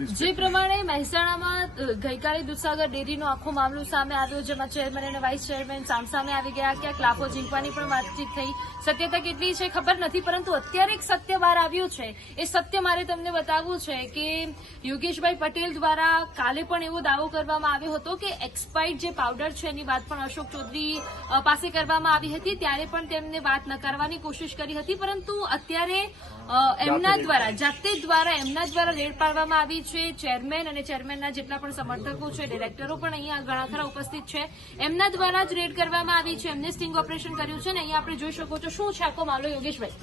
જે પ્રમાણે મહેસાણામાં ગઈકાલે દૂધસાગર ડેરીનો આખો મામલો સામે આવ્યો જેમાં ચેરમેન અને વાઇસ ચેરમેન સામસામે આવી ગયા ક્યાંક લાફો જીંકવાની પણ વાતચીત થઈ. સત્યતા કેટલી છે ખબર નથી પરંતુ અત્યારે એક સત્ય બહાર આવ્યું છે. એ સત્ય મારે તમને બતાવવું છે કે યોગેશભાઈ પટેલ દ્વારા કાલે પણ એવો દાવો કરવામાં આવ્યો હતો કે એક્સપાયર્ડ જે પાવડર છે એની વાત પણ અશોક ચૌધરી પાસે કરવામાં આવી હતી. ત્યારે પણ તેમને વાત નકારવાની કોશિશ કરી હતી પરંતુ અત્યારે એમના દ્વારા જાતે દ્વારા એમના દ્વારા રેડ પાડવામાં આવી છે ચેરમેન અને ચેરમેનના જેટલા પણ સમર્થકો છે ડિરેક્ટરો પણ અહીંયા ઘણા ખરા ઉપસ્થિત છે. એમના દ્વારા જ રેડ કરવામાં આવી છે. એમને સ્ટિંગ ઓપરેશન કર્યું છે ને અહીંયા આપણે જોઈ શકો છો શું છે આખો મામલો યોગેશભાઈ.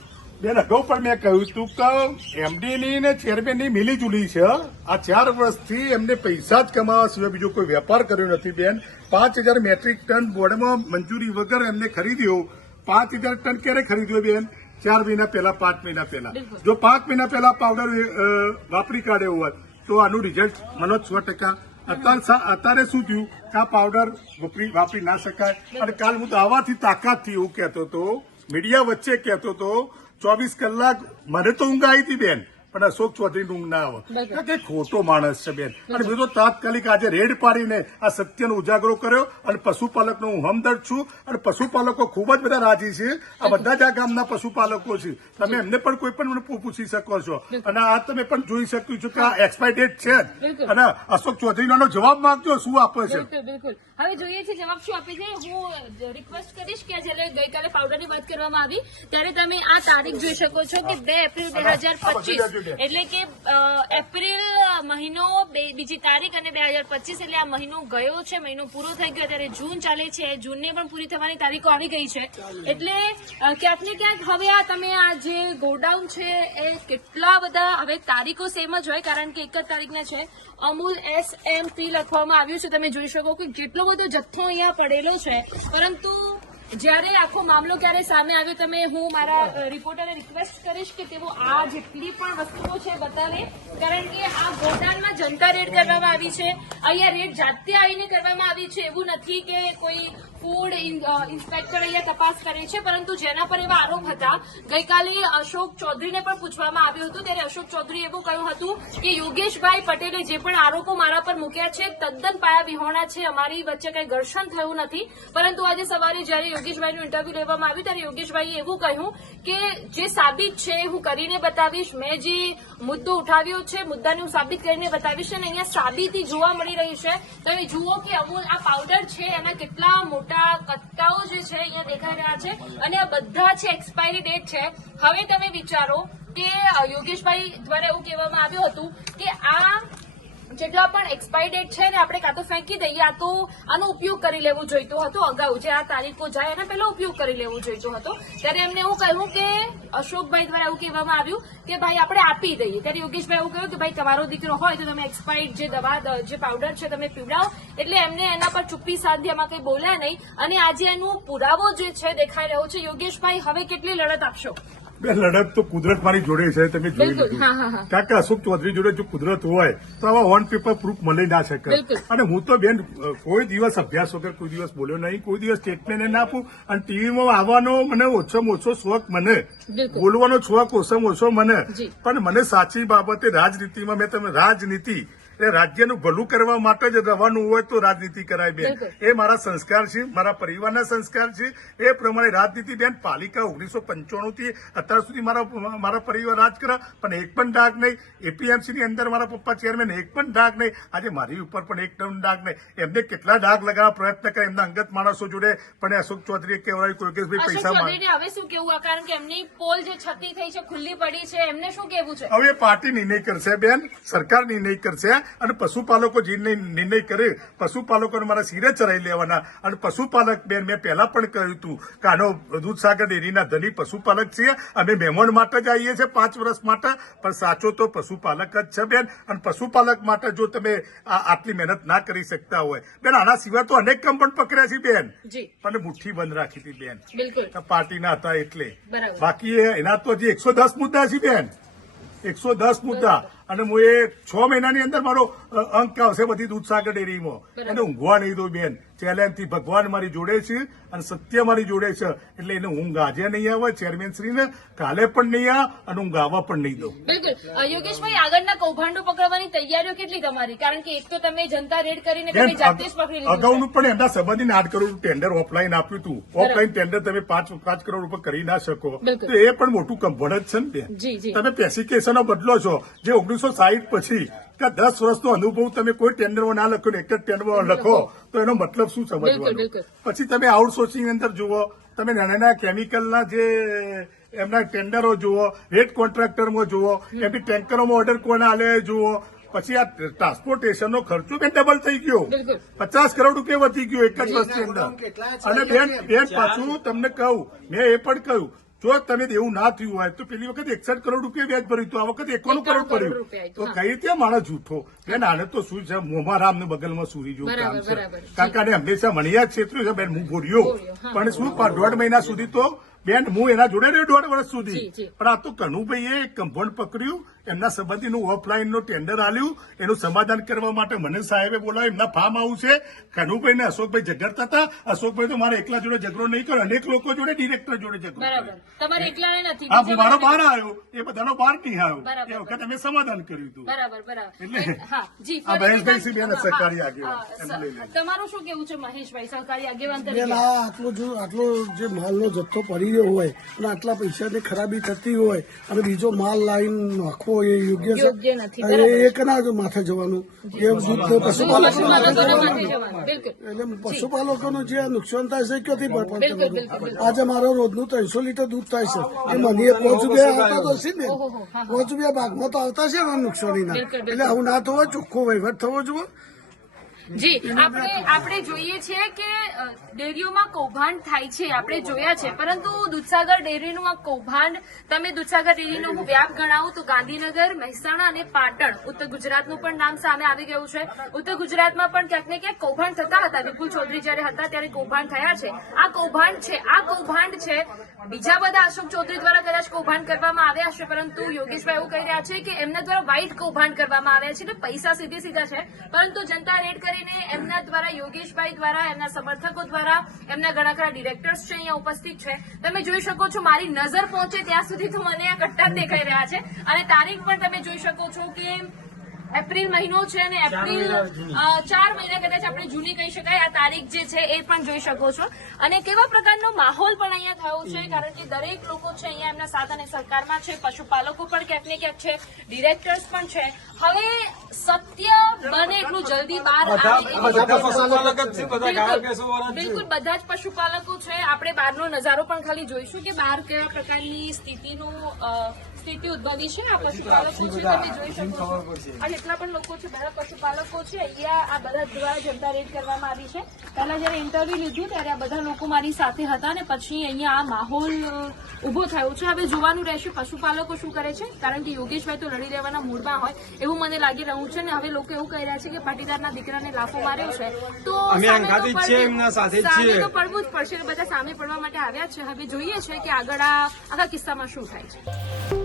બેન અગાઉ પણ મેં કહ્યું હતું કે એમડીની ને ચેરમેનની મિલી જુલી છે. આ ચાર વર્ષથી એમને પૈસા જ કમાવા સિવાય બીજો કોઈ વેપાર કર્યો નથી બેન. પાંચ હજાર મેટ્રિક ટન બોર્ડમાં મંજૂરી વગર એમને ખરીદ્યો. પાંચ હજાર ટન ક્યારે ખરીદ્યો બેન? ચાર મહિના પહેલા પાંચ મહિના પહેલા. જો પાંચ મહિના પહેલા પાવડર વાપરી કાઢ્યો હોત તો આનું રિઝલ્ટ મનો સો ટકા. અત્યારે અત્યારે શું થયું? કે આ પાવડર વાપરી વાપરી ના શકાય. અને કાલ હું દાવાથી તાકાતથી એવું કહેતો હતો મીડિયા વચ્ચે કહેતો હતો ચોવીસ કલાક મને તો ઊંઘ આવી હતી બેન. પણ અશોક ચૌધરી ઊંઘ ના આવે કે ખોટો માણસ છે બેન. અને મેં તો તાત્કાલિક આજે રેડ પાડીને આ સત્યનો ઉજાગરો કર્યો અને પશુપાલકનો હું હમદર્દ છું. અને પશુપાલકો ખૂબ જ બધા રાજી છે. આ બધા જ આ ગામના પશુપાલકો છે. તમે એમને પણ કોઈ પણ પૂછી શકો છો. અને આ તમે પણ જોઈ શક્યું છો કે આ એક્સપાયર ડેટ છે જ. અને અશોક ચૌધરીનો જવાબ માંગજો શું આપે છે? બિલકુલ હવે જોઈએ છે જવાબ શું આપે છે. હું રિક્વેસ્ટ કરીશ કે જ્યારે ગઈકાલે પાવડરની વાત કરવામાં આવી ત્યારે તમે આ તારીખ જોઈ શકો છો કે બે એપ્રિલ બે હજાર પચીસ. એટલે કે એપ્રિલ મહિનો બીજી તારીખ અને બે હજાર પચીસ એટલે આ મહિનો ગયો છે મહિનો પૂરો થઈ ગયો ત્યારે જૂન ચાલે છે જૂનને પણ પૂરી થવાની તારીખો આવી ગઈ છે. એટલે ક્યાંક ને ક્યાંક હવે આ તમે આ જે ગોડાઉન છે એ કેટલા બધા હવે તારીખો સેમ જ હોય કારણ કે એક જ તારીખના છે. અમૂલ એસ એમ પી લખવામાં આવ્યું છે તમે જોઈ શકો કે કેટલો બધો જથ્થો અહીંયા પડેલો છે. પરંતુ જ્યારે આખો મામલો ક્યારે સામે આવ્યો, તમે હું મારા રિપોર્ટરને રિક્વેસ્ટ કરીશ કે તેઓ આ જેટલી પણ વસ્તુઓ છે બતાવે, કારણ કે આ ગોડાઉનમાં જનતા રેડ કરવામાં આવી છે. અહીંયા રેડ જાતે આવીને કરવામાં આવી છે. એવું નથી કે કોઈ ફૂડ ઇન્સ્પેક્ટર અહીંયા તપાસ કરે છે, પરંતુ જેના પર એવા આરોપ હતા. ગઈકાલે અશોક ચૌધરીને પણ પૂછવામાં આવ્યું હતું, ત્યારે અશોક ચૌધરી એવું કહ્યું હતું કે યોગેશભાઈ પટેલે જે પણ આરોપો મારા પર મૂક્યા છે, તદ્દન પાયા વિહોણા છે. અમારી વચ્ચે કઈ ઘર્ષણ થયું નથી. પરંતુ આજે સવારે જ્યારે યોગેશભાઈનું ઇન્ટરવ્યુ લેવામાં આવ્યું ત્યારે યોગેશભાઈએ એવું કહ્યું કે જે સાબિત છે હું કરીને બતાવીશ. મેં જે મુદ્દો ઉઠાવ્યો છે, મુદ્દાને હું સાબિત કરીને બતાવીશ અને અહીંયા સાબિતી જોવા મળી રહી છે. તમે જુઓ કે અમૂલ, આ પાવડર છે, એના કેટલા મોટા કટકાઓ જે છે અહીંયા દેખાઈ રહ્યા છે અને આ બધા છે એક્સપાયરી ડેટ છે. હવે તમે વિચારો કે યોગેશભાઈ દ્વારા એવું કહેવામાં આવ્યું હતું કે આ જેટલા પણ એક્સપાયરી ડેટ છે ને આપણે કાં તો ફેંકી દઈએ, આ તો આનો ઉપયોગ કરી લેવું જોઈતું હતું અગાઉ, જે આ તારીખો જાય એના પહેલા ઉપયોગ કરી લેવું જોઈતું હતું. ત્યારે એમને એવું કહ્યું કે, અશોકભાઈ દ્વારા એવું કહેવામાં આવ્યું કે, ભાઈ, આપણે આપી દઈએ. ત્યારે યોગેશભાઈ એવું કહ્યું કે, ભાઈ, તમારો દીકરો હોય તો તમે એક્સપાયર્ડ જે દવા જે પાવડર છે તમે પીવડાવો. એટલે એમને એના પર ચુપ્પી સાધી એમાં કંઈ બોલ્યા નહીં. અને આજે એનું પુરાવો જે છે, દેખાઈ રહ્યો છે. યોગેશભાઈ, હવે કેટલી લડત આપશો? બે લડત તો કુદરત મારી જોડે છે તમે જોઈ લીધું. કારણ કે અશોક ચૌધરી જોડે જો કુદરત હોય તો આવા ઓન પેપર પ્રૂફ મળી ના શકે અને હું તો બેન કોઈ દિવસ અભ્યાસ વગર કોઈ દિવસ બોલ્યો નહીં કોઈ દિવસ સ્ટેટમેન્ટ ના આપું. અને ટીવીમાં આવવાનો મને ઓછામાં ઓછો શોખ મને. બોલવાનો શોખ ઓછામાં ઓછો મને. પણ મને સાચી બાબતે રાજનીતિમાં મેં તમે રાજનીતિ એટલે રાજ્યનું ભલું કરવા માટે જ રહેવાનું હોય તો રાજનીતિ કરાય બેન. એ મારા સંસ્કાર છે મારા પરિવારના સંસ્કાર છે. એ પ્રમાણે રાજનીતિ બેન પાલિકા ઓગણીસો પંચાણું થી અત્યાર સુધી મારા મારા પરિવાર રાજ કર્યા પણ એક પણ ડાક નહીં. એપીએમસીની અંદર મારા પપ્પા ચેરમેન એક પણ ડાક નહીં. આજે મારી ઉપર પણ એક પણ ડાક નહીં. એમને કેટલા ડાક લગાવવા પ્રયત્ન કરે એમના અંગત માણસો જોડે પણ અશોક ચૌધરીએ કહેવાય કોઈ કે પૈસા માંગ. હવે શું કેવું કારણ કે એમની પોલ જે છતી થઈ છે ખુલ્લી પડી છે એમને શું કેવું છે? હવે પાર્ટી નિર્ણય કરશે બેન. સરકાર નિર્ણય કરશે. અને પશુપાલકો જે નિર્ણય કરે પશુપાલકોને મારા સિરે ચરાઈ લેવાના. અને પશુપાલક બેન મેં પહેલા પણ કહ્યું હતું કે આનો દૂધસાગર ડેરીના ધની પશુપાલક છીએ. અમે મહેમાન માટે જ આવીએ છીએ પાંચ વર્ષ માટે. પણ સાચો તો પશુપાલક જ છે બેન. અને પશુપાલક માટે જો તમે આ આટલી મહેનત ના કરી શકતા હોય. બેન આના સિવાય તો અનેક કામ પણ પકડ્યા છે બેન. જી. પણ મુઠ્ઠી બંધ રાખી હતી બેન. પાર્ટીના હતા એટલે. બાકી એના તો હજી એકસો દસ મુદ્દા છે બેન. એકસો દસ મુદ્દા. અને હું એ છ મહિનાની અંદર મારો અંક આવશે બધી દૂધસાગર ડેરીમાં. એને ઊંઘવા નહીં દો બેન ચેલેન્જથી ભગવાન મારી જોડે છે અને સત્ય મારી જોડે છે. એટલે એને ઊંઘ આજે નહીં આવે ચેરમેન શ્રીને કાલે પણ નહીં આવે અને હું ગાવા પણ નહીં દઉં. બિલકુલ. યોગેશભાઈ આગળના કૌભાંડો પકડવાની તૈયારીઓ કેટલી તમારી? કારણ કે એક તો તમે જનતા રેડ કરીને તમે જાતે જ પકડી લીધું અગાઉનું પણ એમના સંબંધીને આઠ કરોડ ટેન્ડર ઓફલાઈન આપ્યું હતું. ઓફલાઈન ટેન્ડર તમે પાંચ પાંચ કરોડ રૂપિયા કરી ના શકો. તો એ પણ મોટું કંભણ જ છે ને. તમે પેસિફિકેશનો બદલો છો. જે ઓગણીસો સાહીઠ પછી કે દસ વર્ષનો અનુભવ તમે કોઈ ટેન્ડરમાં ના લખો ને એક જ ટેન્ડરમાં લખો તો એનો મતલબ શું સમજવાનો? પછી તમે આઉટસોર્સિંગ અંદર જુઓ તમે નાના નાના કેમિકલના જે એમના ટેન્ડરો જુઓ રેટ કોન્ટ્રાક્ટરમાં જુઓ એમની ટેન્કરોમાં ઓર્ડર કોણ આલે જુઓ પછી આ ટ્રાન્સપોર્ટેશનનો ખર્ચો બેન ડબલ થઈ ગયો. પચાસ કરોડ રૂપિયા વધી ગયો એક જ વર્ષની અંદર. અને બેન બેન પાછું તમને કહું મેં એ પણ કહ્યું જો તમે એવું ના થયું હોય તો પેલી વખત એકસઠ કરોડ રૂપિયા વ્યાજ ભર્યું હતું આ વખત એકાણું કરોડ ભર્યું. તો કઈ રીતે માણસ જૂઠો? બેન આને તો શું છે મોમાં રામ ને બગલમાં સુરી જેવું કામ છે. કારણ કે આને હંમેશા મણિયા છેતર્યું છે બેન હું ભૂર્યો પણ શું દોઢ મહિના સુધી તો બેન હું એના જોડે રહ્યો દોઢ વર્ષ સુધી. પણ આ તો કનુભાઈએ એક કંપાઉન્ડ પકડ્યું એમના સંબંધીનું ઓફલાઈનનું ટેન્ડર આવ્યું એનું સમાધાન કરવા માટે મને સાહેબે બોલાવ્યું. એમના ફાર્મ હાઉસ છે. કનુભાઈ ને અશોકભાઈ ઝઘડતા હતા. અશોકભાઈ તો મારે એકલા જોડે ઝઘડો નહીં કર્યો. અનેક લોકો જોડે ડિરેક્ટર જોડે ઝઘડો હા મારો બહાર આવ્યો. એ બધાનો બહાર નહીં આવ્યો. એ વખત અમે સમાધાન કર્યું હતું. બરાબર બરાબર. એટલે- આ મહેશભાઈ સિંહ બેન સરકારી સહકારી આગેવાન. તમારું શું કેવું છે મહેશભાઈ સરકારી આગેવાન તરીકે? આટલો જો આટલો જે માલનો જથ્થો પડી રહ્યો હોય અને આટલા પૈસાની ખરાબી થતી હોય અને બીજો માલ લાઈન નાખવો એ યોગ્ય છે. એ કના માથે જવાનું. એ દૂધ પશુપાલકો એટલે પશુપાલકોનું જે નુકસાન થાય છે ક્યાંથી ભરપાઈ. આજે મારો રોજનું ત્રણસો લીટર દૂધ થાય છે. એ મને પાંચ રૂપિયા આવતા તો છે ને. પાંચ રૂપિયા ભાગમાં તો આવતા છે નુકસાની બિલકુલ. એટલે આવું ના થવો ચોખ્ખો વહીવટ થવો જોઈએ. જી, આપણે આપણે જોઈએ છીએ કે ડેરીઓમાં કૌભાંડ થાય છે, આપણે જોયા છે. પરંતુ દૂધસાગર ડેરીનું આ કૌભાંડ, તમે દૂધસાગર ડેરીનો હું વ્યાપ ગણાવું તો ગાંધીનગર, મહેસાણા અને પાટણ, ઉત્તર ગુજરાતનું પણ નામ સામે આવી ગયું છે. ઉત્તર ગુજરાતમાં પણ ક્યાંક ને ક્યાંક કૌભાંડ થતા હતા. વિપુલ ચૌધરી જયારે હતા ત્યારે કૌભાંડ થયા છે. આ કૌભાંડ છે, આ કૌભાંડ છે બીજા બધા અશોક ચૌધરી દ્વારા કદાચ કૌભાંડ કરવામાં આવ્યા છે પરંતુ યોગેશભાઈ એવું કહી રહ્યા છે કે એમના દ્વારા વ્હાઇટ કૌભાંડ કરવામાં આવ્યા છે એટલે પૈસા સીધે સીધા છે, પરંતુ જનતા રેડ કરીને એમના દ્વારા, યોગેશભાઈ દ્વારા, એમના સમર્થકો દ્વારા, એમના ઘણા ખરા ડિરેક્ટર્સ છે અહીંયા ઉપસ્થિત છે. તમે જોઈ શકો છો મારી નજર પહોંચે ત્યાં સુધી તો મને આ કટ્ટા દેખાઈ રહ્યા છે. અને તારીખ પણ તમે જોઈ શકો છો કે એપ્રિલ મહિનો છે અને એપ્રિલ ચાર મહિના કદાચ આપણે જૂની કહી શકાય. આ તારીખ જે છે એ પણ જોઈ શકો છો. અને કેવા પ્રકારનો માહોલ પણ અહીંયા થયો છે કારણ કે દરેક લોકો છે અહીંયા એમના સાથ અને સરકારમાં છે. પશુપાલકો પણ ક્યાંક ને ક્યાંક છે ડિરેક્ટર્સ પણ છે. હવે સત્ય બને એટલું જલ્દી બહાર આવે બિલકુલ બધા જ પશુપાલકો છે. આપણે બહારનો નજારો પણ ખાલી જોઈશું કે બહાર કેવા પ્રકારની સ્થિતિનું સ્થિતિ ઉદ્ભવી છે? આ પશુપાલકો છે તમે જોઈ શકો છો. આ જેટલા પણ લોકો છે બધા પશુપાલકો છે અહીંયા આ બધા દ્વારા જનતા રેડ કરવામાં આવી છે. પહેલા જયારે ઇન્ટરવ્યુ લીધું ત્યારે આ બધા લોકો મારી સાથે હતા અને પછી અહીંયા આ માહોલ ઊભો થયો. છે હવે જોવાનું રહેશે પશુપાલકો શું કરે છે. કારણ કે યોગેશભાઈ તો લડી લેવાના મૂડમાં હોય એવું મને લાગી રહ્યું છે ને હવે લોકો એવું કહી રહ્યા છે કે પાટીદારના દીકરાને લાફો માર્યો છે. તો સામે તો પડવું- જ પડશે. બધા સામે પડવા માટે આવ્યા છે. હવે જોઈએ છે કે આગળ આ આખા કિસ્સામાં શું થાય છે.